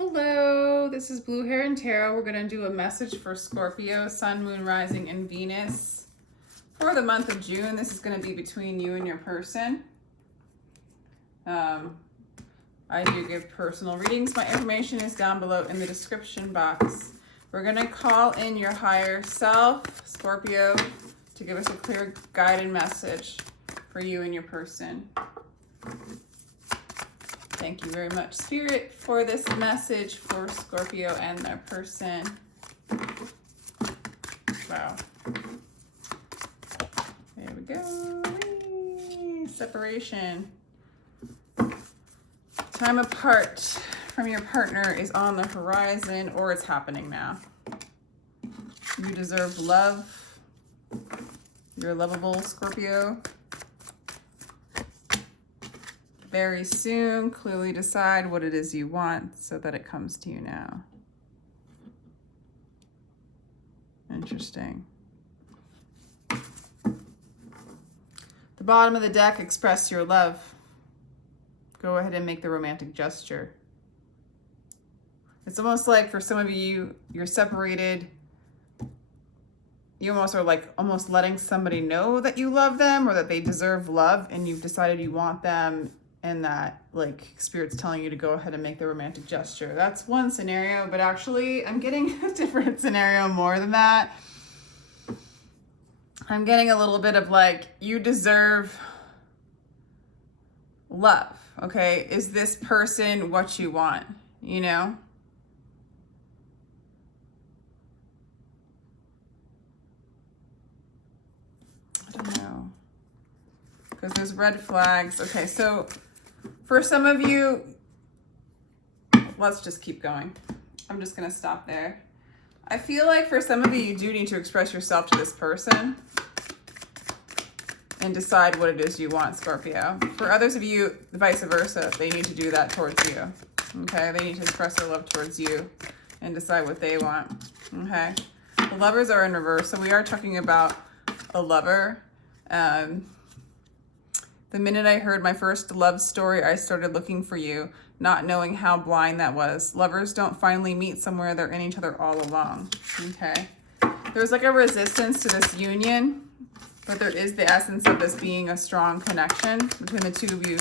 Hello, this is Blue Hair and Tarot. We're going to do a message for Scorpio, Sun, Moon, Rising, and Venus for the month of June. This is going to be between you and your person. I do give personal readings. My information is down below in the description box. We're going to call in your higher self, Scorpio, to give us a clear guided message for you and your person. Thank you very much, Spirit, for this message for Scorpio and their person. Wow. There we go. Whee! Separation. Time apart from your partner is on the horizon, or it's happening now. You deserve love. You're lovable, Scorpio. Very soon, clearly decide what it is you want so that it comes to you now. Interesting. The bottom of the deck, express your love. Go ahead and make the romantic gesture. It's almost like for some of you, you're separated. You almost are like almost letting somebody know that you love them or that they deserve love, and you've decided you want them, and that like Spirit's telling you to go ahead and make the romantic gesture. That's one scenario, but actually I'm getting a different scenario more than that. I'm getting a little bit of like, you deserve love, okay? Is this person what you want, you know? I don't know. Because there's red flags. Okay, so for some of you, let's just keep going. I'm just going to stop there. I feel like for some of you, you do need to express yourself to this person and decide what it is you want, Scorpio. For others of you, vice versa, they need to do that towards you. Okay, they need to express their love towards you and decide what they want. Okay, the lovers are in reverse, so we are talking about a lover. The minute I heard my first love story, I started looking for you, not knowing how blind that was. Lovers don't finally meet somewhere, they're in each other all along, okay? There's like a resistance to this union, but there is the essence of this being a strong connection between the two of you.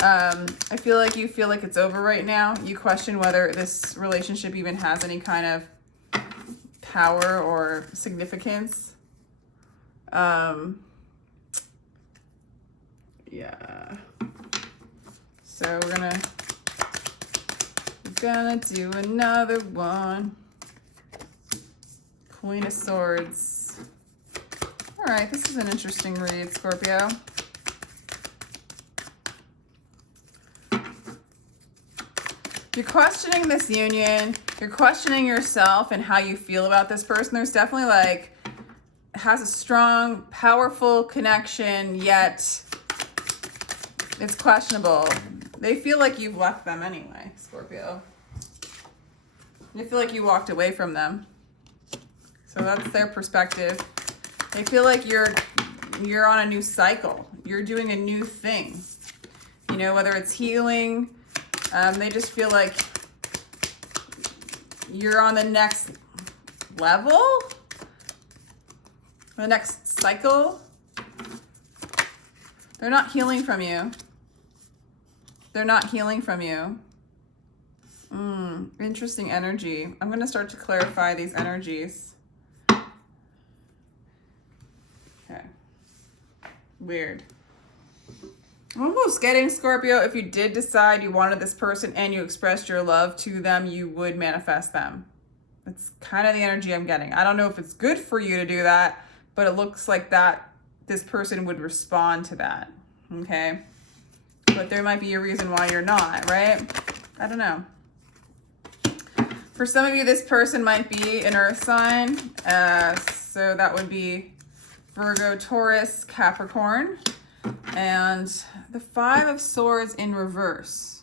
I feel like you feel like it's over right now. You question whether this relationship even has any kind of power or significance. Yeah. So we're gonna do another one. Queen of Swords. All right, this is an interesting read, Scorpio. You're questioning this union. You're questioning yourself and how you feel about this person. There's definitely like, has a strong, powerful connection, yet it's questionable. They feel like you've left them anyway, Scorpio. They feel like you walked away from them. So that's their perspective. They feel like you're on a new cycle. You're doing a new thing. You know, whether it's healing, they just feel like you're on the next level, the next cycle. They're not healing from you. They're not healing from you. Interesting energy. I'm going to start to clarify these energies. Okay. Weird. I'm almost getting, Scorpio, if you did decide you wanted this person and you expressed your love to them, you would manifest them. That's kind of the energy I'm getting. I don't know if it's good for you to do that, but it looks like that this person would respond to that. Okay? But there might be a reason why you're not, right? I don't know. For some of you, this person might be an earth sign. So that would be Virgo, Taurus, Capricorn. And the Five of Swords in reverse.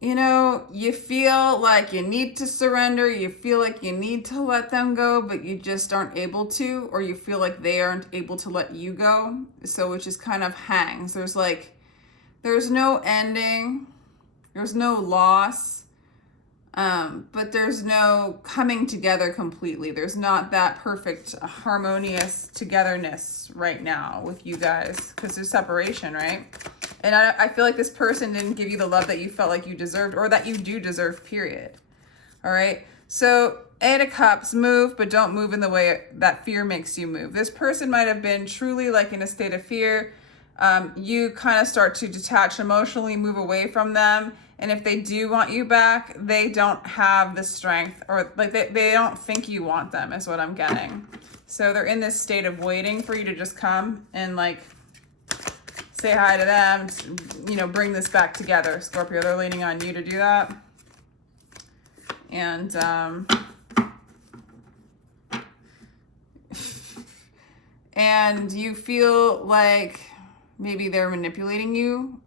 You know, you feel like you need to surrender. You feel like you need to let them go, but you just aren't able to. Or you feel like they aren't able to let you go. So it just kind of hangs. There's no ending. There's no loss. But there's no coming together completely. There's not that perfect harmonious togetherness right now with you guys because there's separation, right? And I feel like this person didn't give you the love that you felt like you deserved or that you do deserve, period. All right? So 8 of Cups, move, but don't move in the way that fear makes you move. This person might have been truly like in a state of fear. You kind of start to detach emotionally, move away from them. And if they do want you back, they don't have the strength, or like they don't think you want them is what I'm getting. So they're in this state of waiting for you to just come and like say hi to them, you know, bring this back together, Scorpio. They're leaning on you to do that. And and you feel like maybe they're manipulating you.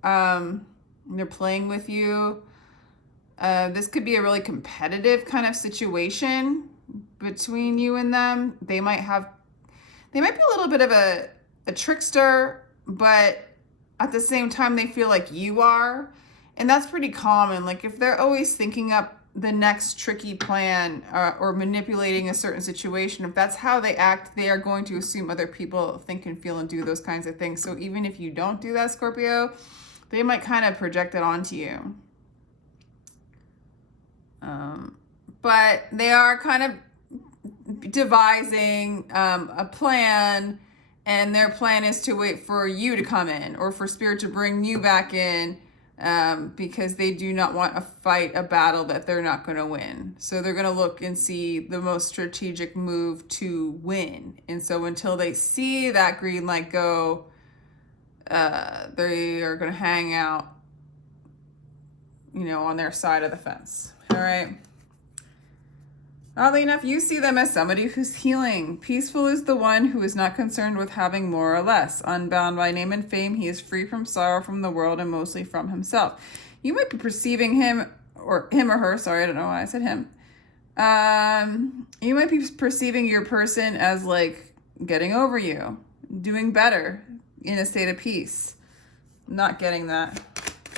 They're playing with you. This could be a really competitive kind of situation between you and them. They might be a little bit of a trickster, but at the same time, they feel like you are. And that's pretty common. Like if they're always thinking up the next tricky plan or manipulating a certain situation, if that's how they act, they are going to assume other people think and feel and do those kinds of things. So even if you don't do that, Scorpio, they might kind of project it onto you. But they are kind of devising a plan, and their plan is to wait for you to come in or for Spirit to bring you back in because they do not want to fight a battle that they're not going to win. So they're going to look and see the most strategic move to win. And so until they see that green light go, they are going to hang out, you know, on their side of the fence. All right. Oddly enough, you see them as somebody who's healing. Peaceful is the one who is not concerned with having more or less. Unbound by name and fame, he is free from sorrow from the world and mostly from himself. You might be perceiving him or her, sorry, I don't know why I said him. You might be perceiving your person as like getting over you, doing better, in a state of peace. Not getting that.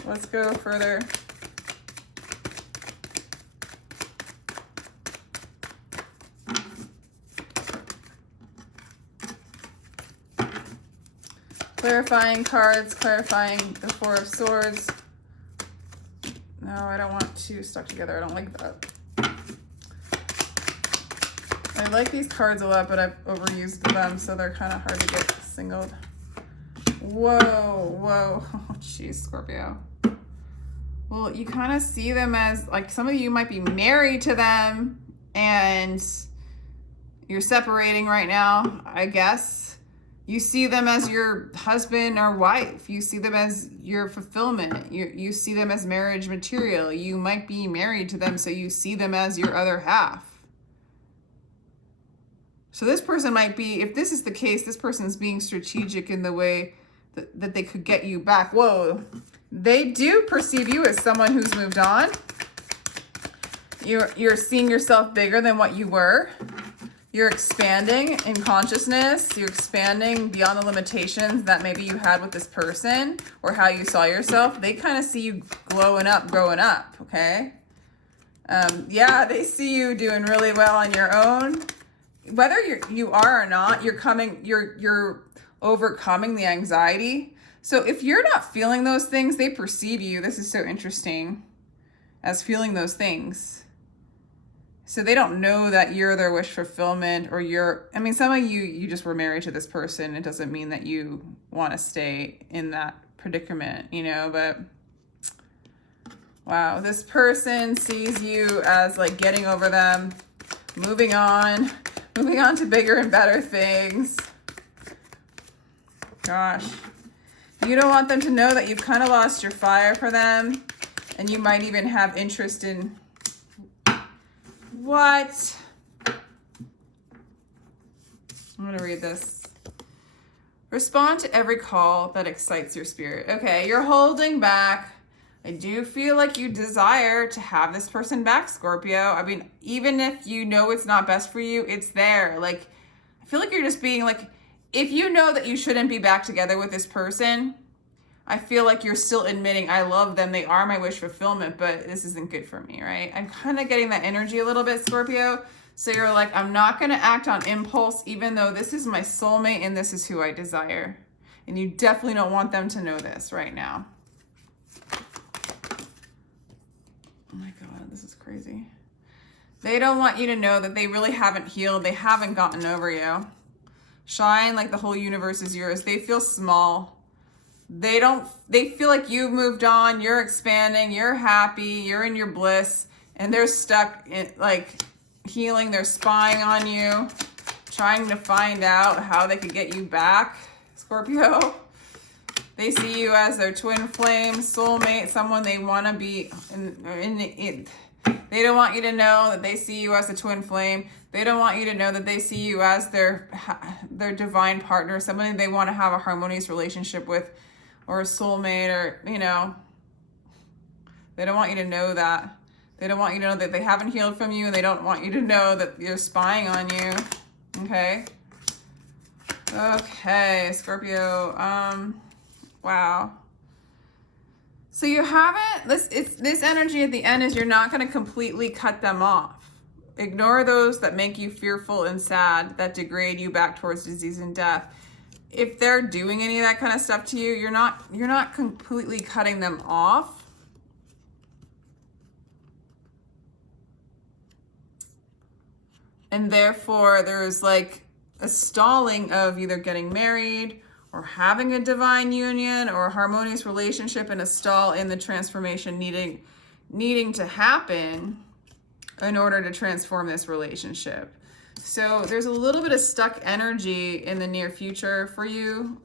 Let's go further. Clarifying cards, clarifying the Four of Swords. No, I don't want two stuck together. I don't like that. I like these cards a lot, but I've overused them, so they're kind of hard to get singled. Whoa. Oh, jeez, Scorpio. Well, you kind of see them as, like, some of you might be married to them, and you're separating right now, I guess. You see them as your husband or wife. You see them as your fulfillment. You see them as marriage material. You might be married to them, so you see them as your other half. So this person might be, if this is the case, this person's being strategic in the way that they could get you back. Whoa. They do perceive you as someone who's moved on. You're seeing yourself bigger than what you were. You're expanding in consciousness. You're expanding beyond the limitations that maybe you had with this person or how you saw yourself. They kind of see you growing up, okay? Yeah, they see you doing really well on your own. Whether you are or not, you're overcoming the anxiety. So if you're not feeling those things, they perceive you, this is so interesting, as feeling those things. So they don't know that you're their wish fulfillment or some of you just were married to this person. It doesn't mean that you want to stay in that predicament, you know, but wow, this person sees you as like getting over them, moving on to bigger and better things. Gosh, you don't want them to know that you've kind of lost your fire for them, and you might even have interest in what? I'm going to read this. Respond to every call that excites your spirit. Okay, you're holding back. I do feel like you desire to have this person back, Scorpio. I mean, even if you know it's not best for you, it's there. Like, I feel like you're just being like, if you know that you shouldn't be back together with this person, I feel like you're still admitting, I love them, they are my wish fulfillment, but this isn't good for me, right? I'm kind of getting that energy a little bit, Scorpio. So you're like, I'm not going to act on impulse, even though this is my soulmate and this is who I desire. And you definitely don't want them to know this right now. Oh my God, this is crazy. They don't want you to know that they really haven't healed. They haven't gotten over you. Shine like the whole universe is yours. They feel small. They feel like you've moved on, you're expanding, you're happy, you're in your bliss, and they're stuck in like healing. They're spying on you, trying to find out how they could get you back, Scorpio. They see you as their twin flame, soulmate, someone they want to be in. They don't want you to know that they see you as a twin flame. They don't want you to know that they see you as their divine partner, somebody they want to have a harmonious relationship with, or a soulmate, or, you know. They don't want you to know that. They don't want you to know that they haven't healed from you, and they don't want you to know that you're spying on you. Okay? Okay, Scorpio. Wow. So you haven't, this energy at the end is you're not going to completely cut them off. Ignore those that make you fearful and sad, that degrade you back towards disease and death. If they're doing any of that kind of stuff to you, you're not completely cutting them off. And therefore there's like a stalling of either getting married or having a divine union or a harmonious relationship, and a stall in the transformation needing to happen in order to transform this relationship. So there's a little bit of stuck energy in the near future for you.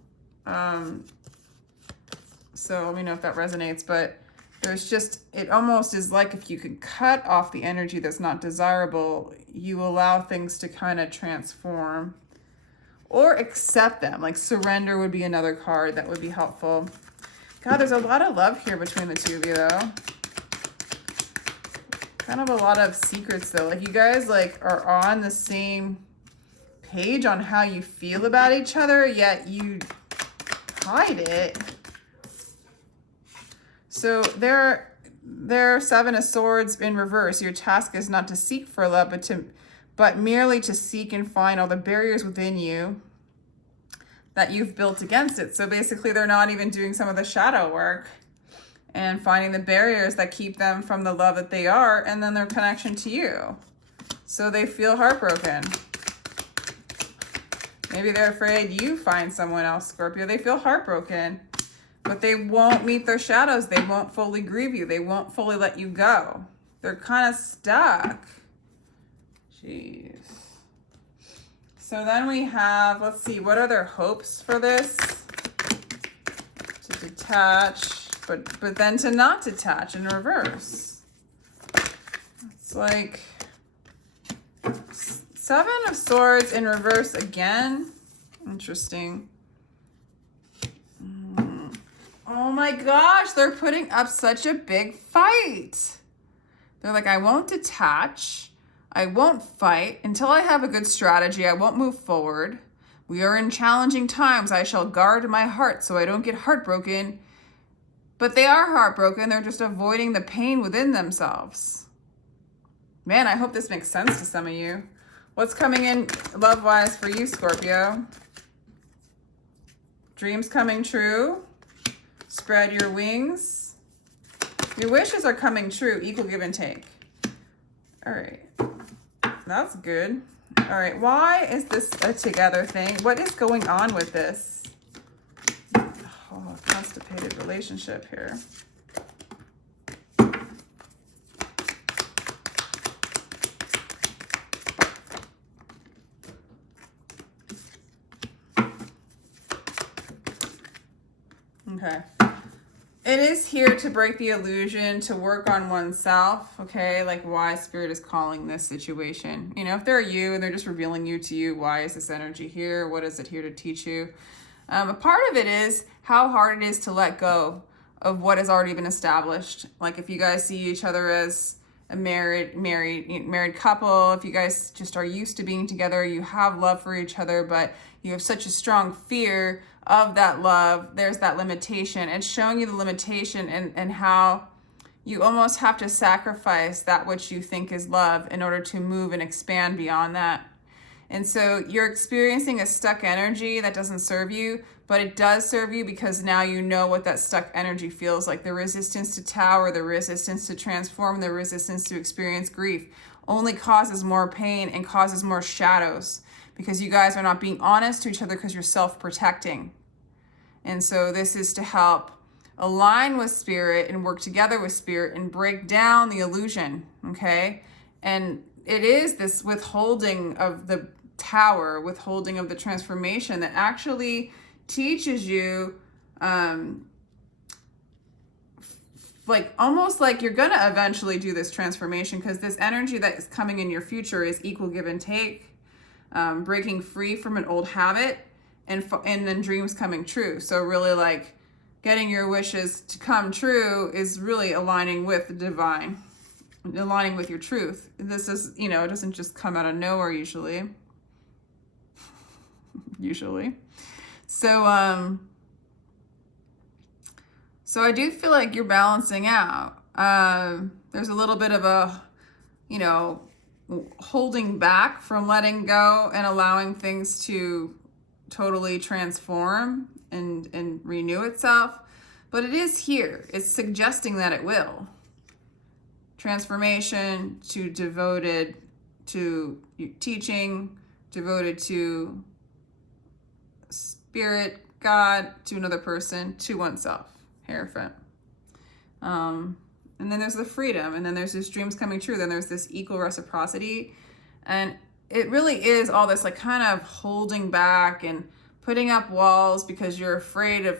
So let me know if that resonates, but there's just, it almost is like if you could cut off the energy that's not desirable, you allow things to kind of transform. Or accept them. Like surrender would be another card that would be helpful. God, there's a lot of love here between the two of you, though. Kind of a lot of secrets, though. Like you guys like are on the same page on how you feel about each other, yet you hide it. So there are Seven of Swords in reverse. Your task is not to seek for love, but merely to seek and find all the barriers within you that you've built against it. So basically they're not even doing some of the shadow work and finding the barriers that keep them from the love that they are, and then their connection to you. So they feel heartbroken. Maybe they're afraid you find someone else, Scorpio. They feel heartbroken, but they won't meet their shadows. They won't fully grieve you. They won't fully let you go. They're kind of stuck. Jeez. So then we have, let's see, what are their hopes for this? To detach, but then to not detach in reverse. It's like Seven of Swords in reverse again. Interesting. Oh my gosh, they're putting up such a big fight. They're like, I won't detach. I won't fight until I have a good strategy. I won't move forward. We are in challenging times. I shall guard my heart so I don't get heartbroken. But they are heartbroken. They're just avoiding the pain within themselves. Man, I hope this makes sense to some of you. What's coming in love-wise for you, Scorpio? Dreams coming true. Spread your wings. Your wishes are coming true. Equal give and take. All right. That's good. All right. Why is this a together thing? What is going on with this? Oh, constipated relationship here. Okay. It is here to break the illusion, to work on oneself, okay? Like why Spirit is calling this situation. You know, if they're you and they're just revealing you to you, why is this energy here? What is it here to teach you? A part of it is how hard it is to let go of what has already been established. Like if you guys see each other as a married couple, if you guys just are used to being together, you have love for each other, but you have such a strong fear of that love, there's that limitation. It's showing you the limitation and how you almost have to sacrifice that which you think is love in order to move and expand beyond that. And so you're experiencing a stuck energy that doesn't serve you, but it does serve you because now you know what that stuck energy feels like. The resistance to tower, the resistance to transform, the resistance to experience grief only causes more pain and causes more shadows because you guys are not being honest to each other because you're self-protecting. And so this is to help align with spirit and work together with spirit and break down the illusion, okay? And it is this withholding of the tower, withholding of the transformation that actually teaches you like almost like you're gonna eventually do this transformation because this energy that is coming in your future is equal give and take, breaking free from an old habit, and then dreams coming true. So really like getting your wishes to come true is really aligning with the divine, aligning with your truth. This is, it doesn't just come out of nowhere usually. So, so I do feel like you're balancing out. There's a little bit of a, holding back from letting go and allowing things to totally transform and renew itself. But it is here. It's suggesting that it will. Transformation to devoted to teaching, devoted to spirit, God, to another person, to oneself. Hierophant. And then there's the freedom, and then there's this dreams coming true, then there's this equal reciprocity. And it really is all this like kind of holding back and putting up walls because you're afraid of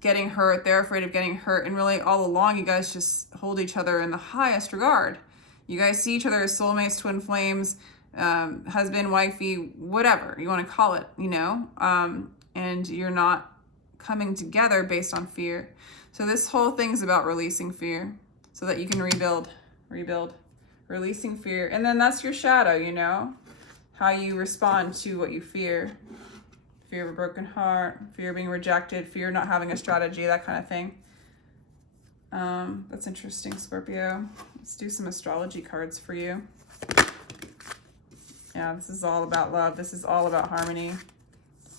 getting hurt, they're afraid of getting hurt, and really all along you guys just hold each other in the highest regard. You guys see each other as soulmates, twin flames, husband, wifey, whatever you want to call it, and you're not coming together based on fear. So this whole thing's about releasing fear so that you can rebuild, releasing fear. And then that's your shadow, how you respond to what you fear. Fear of a broken heart, fear of being rejected, fear of not having a strategy, that kind of thing. That's interesting, Scorpio. Let's do some astrology cards for you. Yeah, this is all about love. This is all about harmony.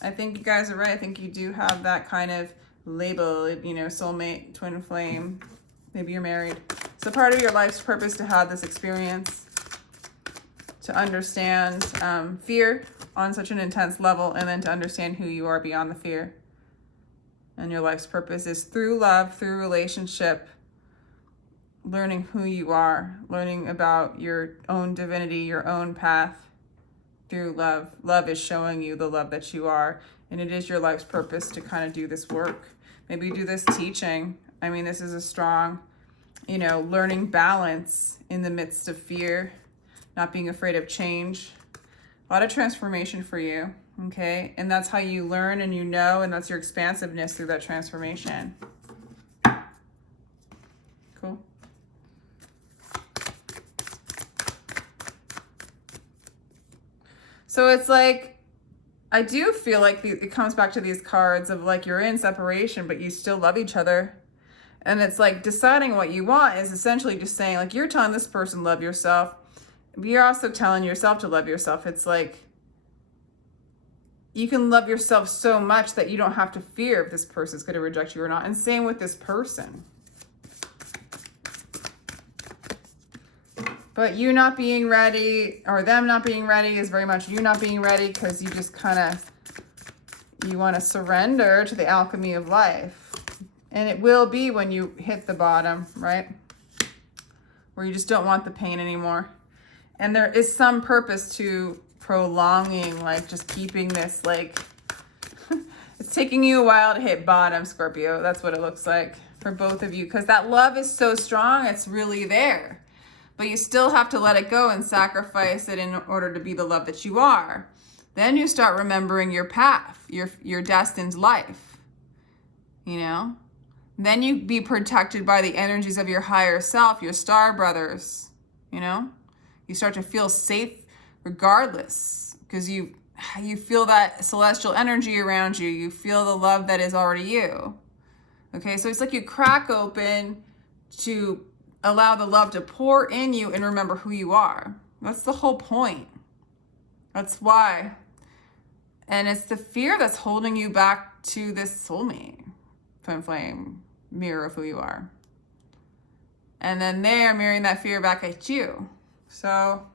I think you guys are right. I think you do have that kind of label, soulmate, twin flame. Maybe you're married. So part of your life's purpose to have this experience, to understand fear on such an intense level, and then to understand who you are beyond the fear. And your life's purpose is through love, through relationship, learning who you are, learning about your own divinity, your own path through love. Love is showing you the love that you are, and it is your life's purpose to kind of do this work. Maybe do this teaching. I mean, this is a strong, learning balance in the midst of fear, not being afraid of change. A lot of transformation for you, okay? And that's how you learn and and that's your expansiveness through that transformation. Cool. So it's like, I do feel like it comes back to these cards of like you're in separation, but you still love each other. And it's like deciding what you want is essentially just saying, like, you're telling this person love yourself, but you're also telling yourself to love yourself. It's like you can love yourself so much that you don't have to fear if this person's going to reject you or not. And same with this person. But you not being ready, or them not being ready, is very much you not being ready because you just you want to surrender to the alchemy of life. And it will be when you hit the bottom, right? Where you just don't want the pain anymore. And there is some purpose to prolonging, like just keeping this, like, it's taking you a while to hit bottom, Scorpio. That's what it looks like for both of you. Because that love is so strong, it's really there. But you still have to let it go and sacrifice it in order to be the love that you are. Then you start remembering your path, your destined life, Then you be protected by the energies of your higher self, your star brothers, you know? You start to feel safe regardless, because you feel that celestial energy around you. You feel the love that is already you. Okay, so it's like you crack open to allow the love to pour in you and remember who you are. That's the whole point. That's why. And it's the fear that's holding you back to this soulmate, twin flame, mirror of who you are. And then they're mirroring that fear back at you. So,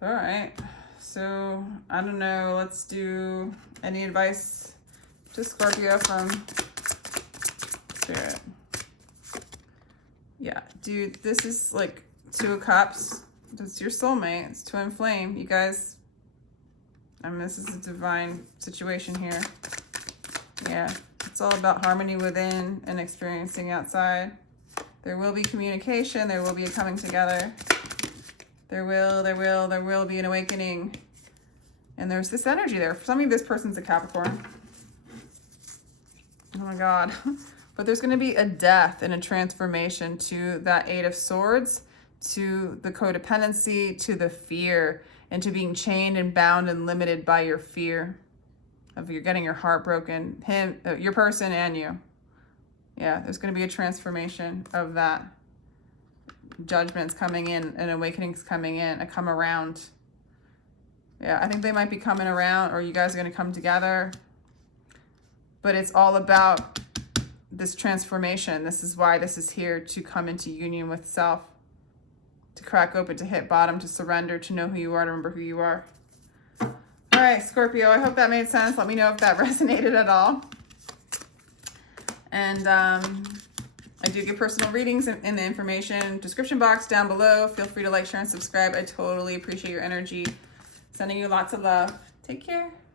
all right. So, I don't know. Let's do any advice to Scorpio from Spirit. Yeah, dude, this is like 2 of Cups. That's your soulmate. It's twin flame. You guys, I mean, this is a divine situation here. Yeah, it's all about harmony within and experiencing outside. There will be communication. There will be a coming together. There will be an awakening. And there's this energy there. For some of you, this person's a Capricorn. Oh my God. But there's going to be a death and a transformation to that 8 of Swords, to the codependency, to the fear, and to being chained and bound and limited by your fear of you're getting your heart broken, your person and you. Yeah, there's going to be a transformation of that. Judgment's coming in, an awakening's coming in, a come around. Yeah, I think they might be coming around, or you guys are going to come together. But it's all about this transformation. This is why this is here, to come into union with self, to crack open, to hit bottom, to surrender, to know who you are, to remember who you are. All right, Scorpio, I hope that made sense. Let me know if that resonated at all. And I do give personal readings in the information description box down below. Feel free to like, share, and subscribe. I totally appreciate your energy. Sending you lots of love. Take care.